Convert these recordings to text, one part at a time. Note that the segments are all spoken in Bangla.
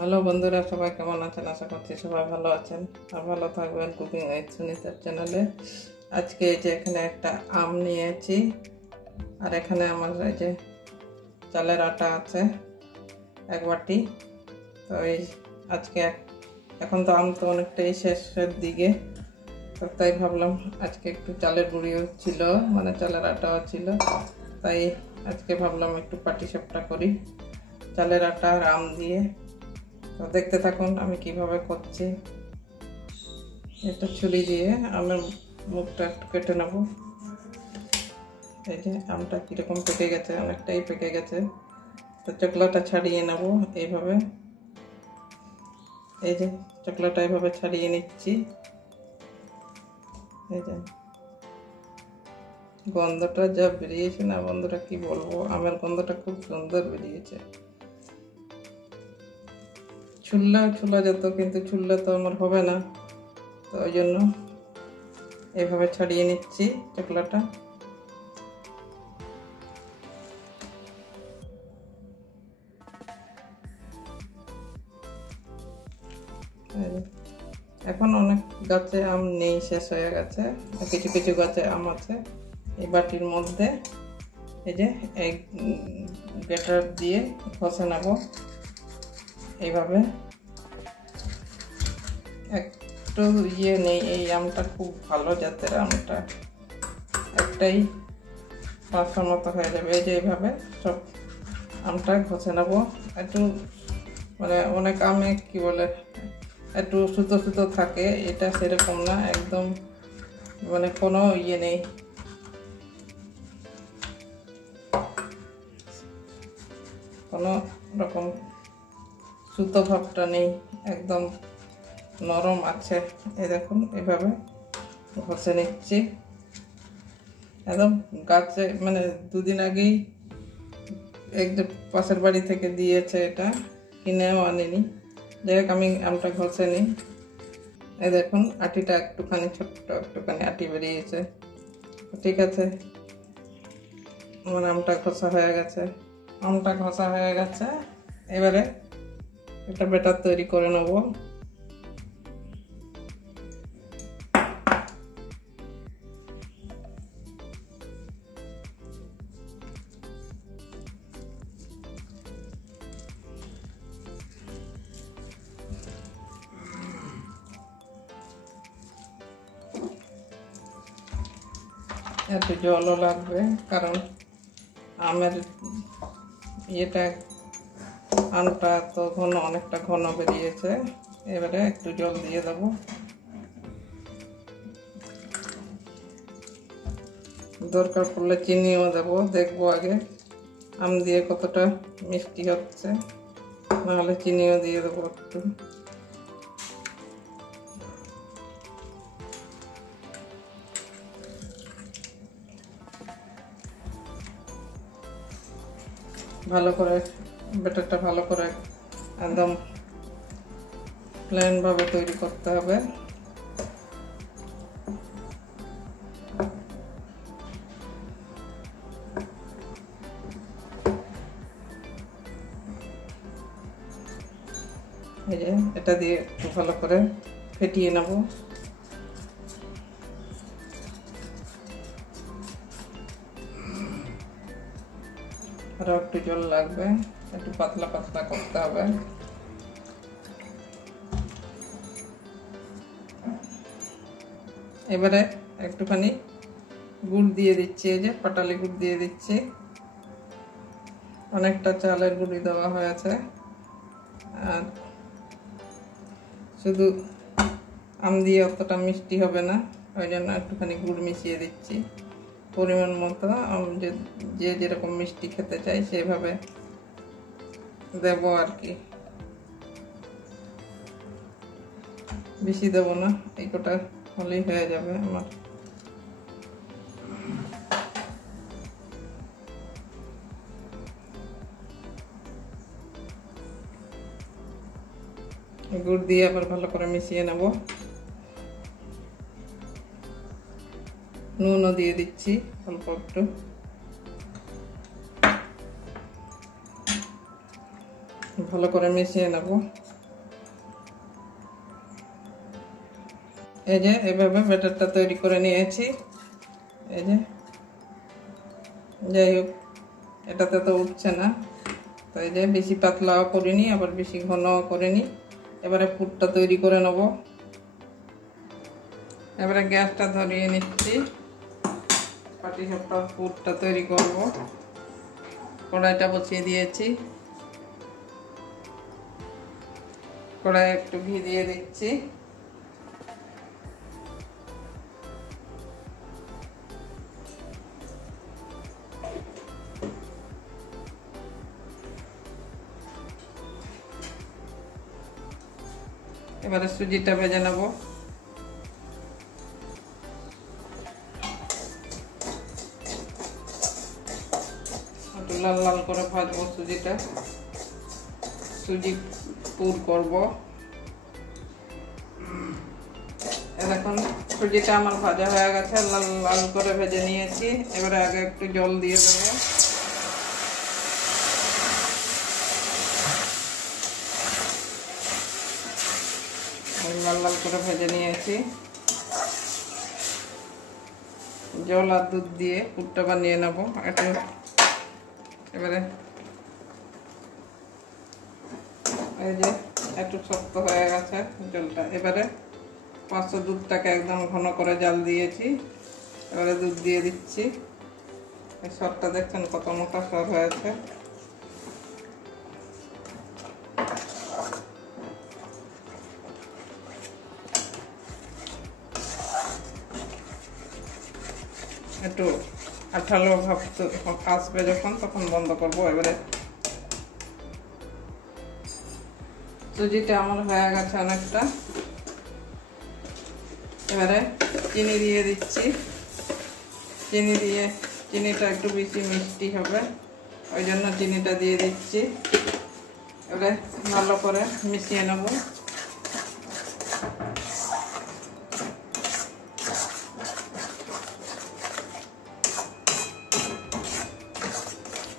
হ্যালো বন্ধুরা, সবাই কেমন আছেন? আশা করছি সবাই ভালো আছেন আর ভালো থাকবেন কুকিং উইথ সুনিতার চ্যানেলে। আজকে এই যে এখানে একটা আম নিয়েছি আর এখানে আমার এই যে চালের আটা আছে এক বাটি। তো এই আজকে এখন তো আম তো অনেকটাই শেষের দিকে, তো তাই ভাবলাম আজকে একটু চালের গুঁড়িও ছিল, মানে চালের আটাও ছিল, তাই আজকে ভাবলাম একটু পাটিসাপটা করি চালের আটা আর আম দিয়ে। তো দেখতে থাকুন আমি কিভাবে করছি। এটা ছুরি দিয়ে আমের মুখটা একটু কেটে নেব। এই যে আমটা কীরকম পেকে গেছে, অনেকটাই পেকে গেছে। তো চকলাটা ছাড়িয়ে নেব এইভাবে। এই যে চকলাটা এইভাবে ছাড়িয়ে নিচ্ছি। এই যে গন্ধটা যা বেরিয়েছে না বন্ধুরা, কি বলবো, আমের গন্ধটা খুব সুন্দর বেরিয়েছে। ছুলা যেত, কিন্তু ছুললে তো আমার হবে না, তো ওই জন্য এইভাবে ছাড়িয়ে নিচ্ছি চকলাটা। এখন অনেক গাছে আম নেই, শেষ হয়ে গেছে, কিছু কিছু গাছে আম আছে। এই বাটির মধ্যে এই যে এই ব্যাটার দিয়ে ঘষে নেব এইভাবে। একটু ইয়ে নেই, এই আমটা খুব ভালো জাতের আমটা, একটাই 500 মতো হয়ে যাবে। এই যে এইভাবে সব আমটা ঘষে নেব। একটু মানে অনেক আমে কি বলে একটু সুতো সুতো থাকে, এটা সেরকম না, একদম মানে কোনো ইয়ে নেই, কোনো রকম সুতো ভাবটা নেই, একদম নরম আছে। এই দেখুন এভাবে ঘষে নিচ্ছি একদম। গাছে মানে দুদিন আগেই একদম পাশের বাড়ি থেকে দিয়েছে, এটা কিনেও আনিনি। যাই হোক আমি আমটা ঘষে নিই। এই দেখুন আটিটা একটুখানি ছোট্ট একটুখানি আটি বেরিয়েছে। ঠিক আছে, আমার আমটা ঘষা হয়ে গেছে। আমটা ঘষা হয়ে গেছে, এবারে একটা ব্যাটার তৈরি করে নেব। একটু জলও লাগবে, কারণ আমের ইয়েটা আমটা তো ঘন, অনেকটা ঘন বেরিয়েছে। এবারে একটু জল দিয়ে দেবো। দরকার পড়লে চিনিও দেবো, দেখবো আগে আম দিয়ে কতটা মিষ্টি হচ্ছে, নাহলে চিনিও দিয়ে দেবো একটু। ভালো করে ব্যাটারটা ভালো করে একদম প্লেন ভাবে তৈরি করতে হবে। এই যে এটা দিয়ে একটু ভালো করে ফেটিয়ে নেব। আরো একটু জল লাগবে, একটু পাতলা পাতলা করতে হবে। এবারে একটুখানি গুড় দিয়ে দিচ্ছি, এই যে পাটালি গুড় দিয়ে দিচ্ছি। অনেকটা চালের গুঁড়ি দেওয়া হয়েছে, আর শুধু আম দিয়ে অতটা মিষ্টি হবে না, ওই জন্য একটুখানি গুড় মিশিয়ে দিচ্ছি পরিমাণ মতো। যে যেরকম মিষ্টি খেতে চাই সেভাবে দেব আর কি, বেশি দেবো না, এই কটা হলেই হয়ে যাবে আমার। গুড় দিয়ে আবার ভালো করে মিশিয়ে নেব। নুনও দিয়ে দিচ্ছি অল্প একটু। ভালো করে মিশিয়ে নেব। এই যে এইভাবে ব্যাটারটা তৈরি করে নিয়েছি। এই যে যাই হোক, এটাতে তো উঠছে না, তো এই যে বেশি পাতলাও করিনি আবার বেশি ঘনও করিনি। এবারে পুরটা তৈরি করে নেব। এবারে গ্যাসটা ধরিয়ে নিচ্ছি, পাটিসাপটার পুরটা তৈরি করব। কড়াইটা বসিয়ে দিয়েছি, কড়াই একটু ঘি দিয়ে দিচ্ছি। এবারে সুজিটা ভেজে নেব। একটু লাল লাল করে ভাজবো সুজিটা, সুজি পুর করব। এখন সুজিটা আমার ভাজা হয়ে গেছে, লাল লাল করে ভেজে নিয়েছি। এবারে আগে একটু জল দিয়ে দেবো। লাল লাল করে ভেজে নিয়েছি। জল আর দুধ দিয়ে পুরটা বানিয়ে নেবো একটু। এবারে এই যে একটু শক্ত হয়ে গেছে জলটা। এবারে 500 দুধটাকে একদম ঘন করে জাল দিয়েছি। এবারে দুধ দিয়ে দিচ্ছি। এই সরটা দেখছেন কত মোটা সর হয়েছে। একটু আঠালো ভাব আসবে যখন, তখন বন্ধ করবো। এবারে সুজিটা আমার হয়ে গেছে অনেকটা। এবারে চিনি দিয়ে দিচ্ছি। চিনিটা একটু বেশি মিষ্টি হবে, ওই জন্য চিনিটা দিয়ে দিচ্ছি। এবারে ভালো করে মিশিয়ে নেব।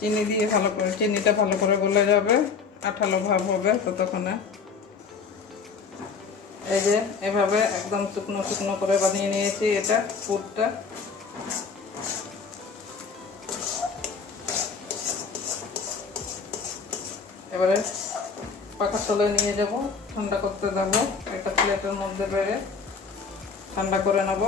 চিনি দিয়ে ভালো করে, চিনিটা ভালো করে গলে যাবে, আঠালো ভাব হবে ততক্ষণে। এই যে এভাবে একদম শুকনো শুকনো করে বানিয়ে নিয়েছি এটা পুরটা। এবারে পাখার তলায় নিয়ে যাব, ঠান্ডা করতে দেব। একটা প্লেটের মধ্যে বেড়ে ঠান্ডা করে নেব।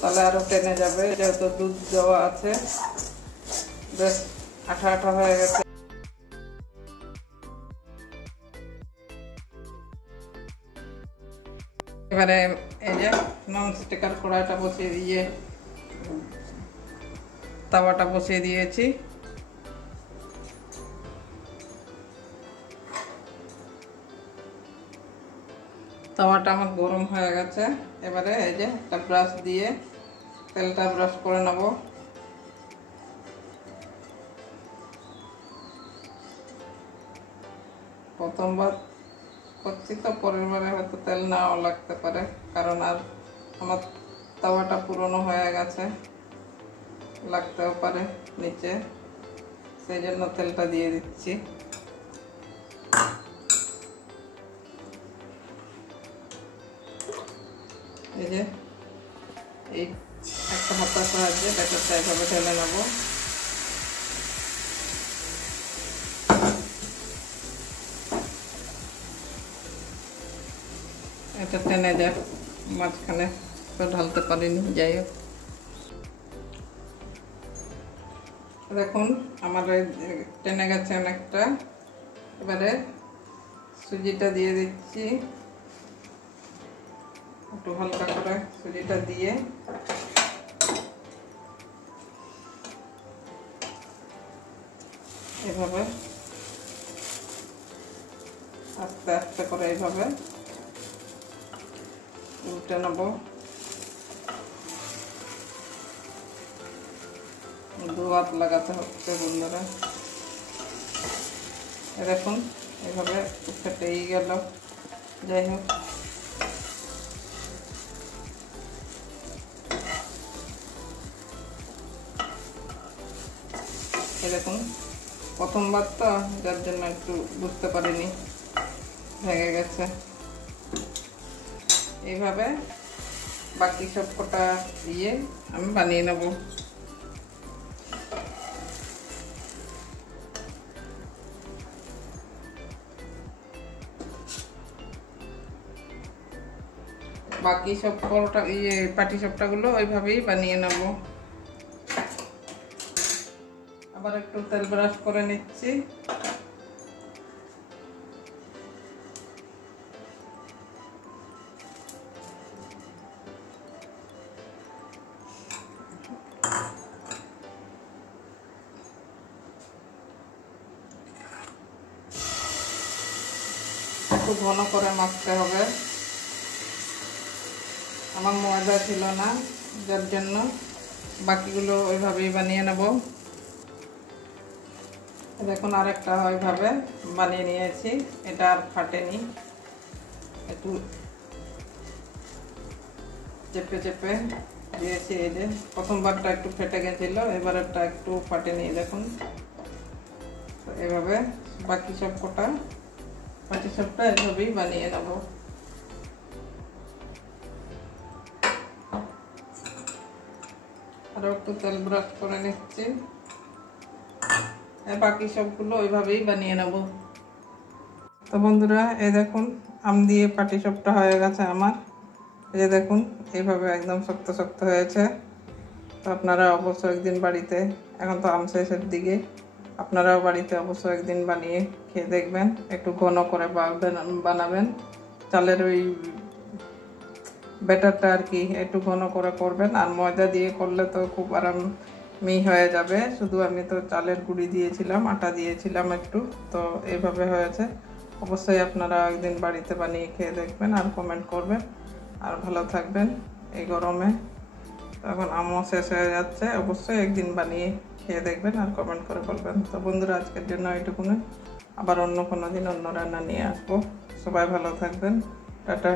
তাহলে আরো টেনে যাবে, যেহেতু দুধ দেওয়া আছে। বেশ আঠা আঠা হয়ে গেছে। এবারে এই যে নন স্টিকার কড়াইটা বসিয়ে দিয়ে তাওয়াটা বসিয়ে দিয়েছি। তাওয়াটা আমার গরম হয়ে গেছে। এবারে এই যে একটা ব্রাশ দিয়ে তেলটা ব্রাশ করে নেব। প্রথমবার করছি তো, পরের বারে হয়তো তেল নাও লাগতে পারে, কারণ আর আমার তাওয়াটা পুরনো হয়ে গেছে, লাগতেও পারে নিচে, সেই জন্য তেলটা দিয়ে দিচ্ছি। এই যে এই একটা হাতার সাহায্যে ব্যাটারটা এভাবে ঢেলে নেব। এটা টেনে যাক, মাঝখানে তো ঢালতে পারিনি, যাই হোক। দেখুন আমার টেনে গেছে অনেকটা। এবারে সুজিটা দিয়ে দিচ্ছি, একটু হালকা করে সুজিটা দিয়ে এভাবে আস্তে আস্তে করে এইভাবে উল্টে নেব। দু হাত লাগাতে হচ্ছে বন্ধুরা। দেখুন এইভাবে ফেটেই গেল। যাই হোক, এরকম প্রথমবার তো, যার জন্য একটু বুঝতে পারিনি, ভেঙে গেছে। এইভাবে বাকি সব কটা দিয়ে আমি বানিয়ে নেব। বাকি সব পরোটা পাটি সাপটাগুলো ওইভাবেই বানিয়ে নেব। আবার একটু তেল ব্রাশ করে নিচ্ছি। একটু ঘন করে মাখতে হবে। আমার ময়দা ছিল না, যার জন্য বাকিগুলো ওইভাবেই বানিয়ে নেব। দেখুন আরেকটা ওইভাবে বানিয়ে নিয়েছি, এটা আর ফাটেনি। একটু চেপে চেপে দিয়েছি। এই যে প্রথমবারটা একটু ফেটে গেছিল, এবারেরটা একটু ফাটেনি। দেখুন এভাবে বাকি সব কটা পাটি সাপটা এভাবেই বানিয়ে নেব। আরো একটু তেল ব্রাশ করে নিচ্ছি। বাকি সবগুলো ওইভাবেই বানিয়ে নেব। তো বন্ধুরা, এই দেখুন আম দিয়ে পাটি সাপটা হয়ে গেছে আমার। এই যে দেখুন এইভাবে একদম শক্ত শক্ত হয়েছে। তো আপনারা অবশ্যই একদিন বাড়িতে, এখন তো আম শেষের দিকে, আপনারাও বাড়িতে অবশ্যই একদিন বানিয়ে খেয়ে দেখবেন। একটু ঘন করে বানাবেন। চালের ওই ব্যাটারটা আর কি একটু ঘন করে করবেন। আর ময়দা দিয়ে করলে তো খুব আরামই হয়ে যাবে। শুধু আমি তো চালের গুঁড়ি দিয়েছিলাম, আটা দিয়েছিলাম একটু, তো এইভাবে হয়েছে। অবশ্যই আপনারা একদিন বাড়িতে বানিয়ে খেয়ে দেখবেন আর কমেন্ট করবেন। আর ভালো থাকবেন এই গরমে। এখন আমও শেষ হয়ে যাচ্ছে, অবশ্যই একদিন বানিয়ে খেয়ে দেখবেন আর কমেন্ট করে বলবেন। তো বন্ধুরা, আজকের জন্য এইটুকুনি। আবার অন্য কোনো দিন অন্য রান্না নিয়ে আসবো। সবাই ভালো থাকবেন। টাটা।